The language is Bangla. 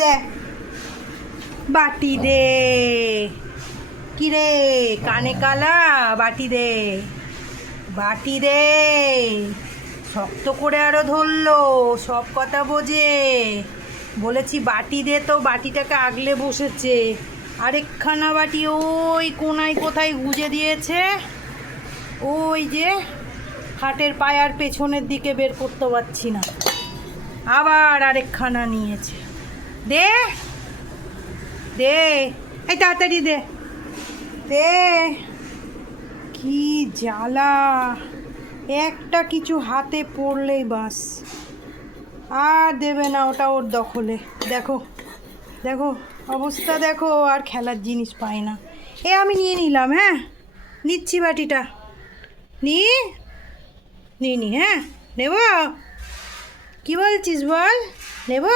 দে, বাটি দে। কিরে কানে কালা, বাটি দে, বাটি দে। শক্ত করে আরো ধরলো, সব কথা বোঝে। বলেছি বাটি দে, তো বাটিটাকে আগলে বসেছে। আরেকখানা বাটি ওই কোনায় কোথায় গুজে দিয়েছে, ওই যে খাটের পায়ার পেছনের দিকে, বের করতে পারছি না। আবার আরেকখানা নিয়েছে। দে দে, এই তাড়াতাড়ি দে, দে। কি জ্বালা, একটা কিছু হাতে পড়লেই বাস, আর দেবে না, ওটা ওর দখলে। দেখো দেখো অবস্থা দেখো, আর খেলার জিনিস পাই না। আমি নিয়ে নিলাম, হ্যাঁ নিচ্ছি বাটিটা, নিয়ে নি হ্যাঁ নেব। কি বলছিস বল, নেব?